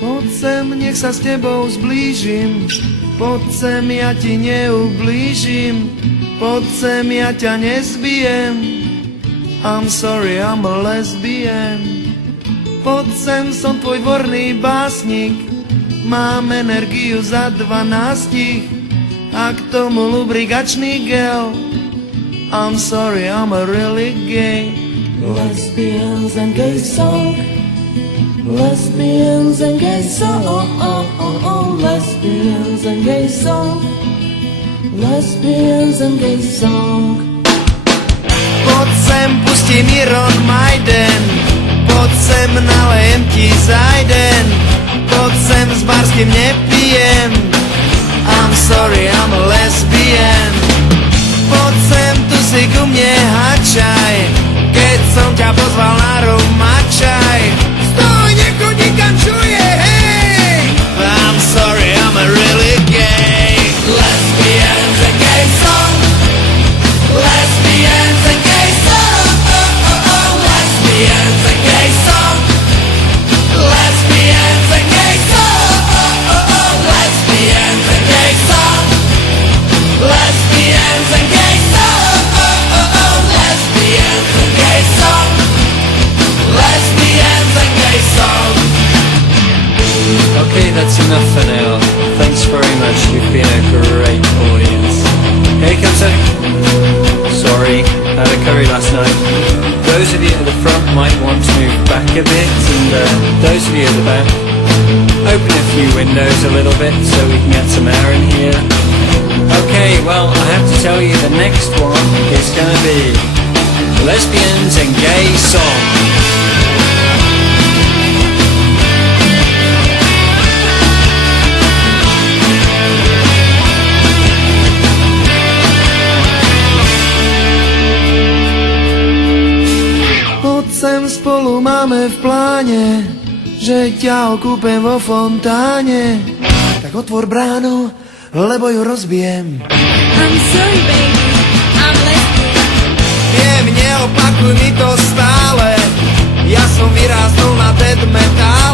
Poď sem, nech sa s tebou zblížim, poď sem, ja ti neublížim, poď sem, ja ťa nezbijem. I'm sorry, I'm a lesbian. Poď sem, som tvoj dvorný básnik, mám energiu za 12 a k tomu lubrikačný gel. I'm sorry, I'm a really gay. Lesbians and gay song, lesbians and gay song, lesbians and gay song, lesbians and gay song. Poď sem, pustím Iron Maiden, poď sem, nalejem ti zajden, poď sem, s barským nepijem. I'm sorry, I'm a lesbian. Poď sem, tu si ku mne hačaj, keď som ťa pozval na rumačaj. Stoj, nech nikam čuje, hej! I'm sorry, I'm a really gay. Lesbians and gay song, lesbians and gay song, lesbians and gay song, lesbians and gay song, lesbians and gay song, lesbians and gay song, lesbians and gay song, lesbians and gay song. Okay, that's enough for now. Thanks very much, you've been a great audience. Hey, Captain. Sorry, had a curry last night. Those of you at the front might want to move back a bit, and those of you at the back, open a few windows a little bit so we can get some air in here. Okay, well, I have to tell you the next one is going to be Lesbians and Gay Song. Sem spolu máme v pláne, že ťa okúpem vo fontáne. Tak otvor bránu, lebo ju rozbijem. I'm sorry, baby, I'm lesbian. Nie, neopakuj mi to stále, ja som vyrástol na death metal.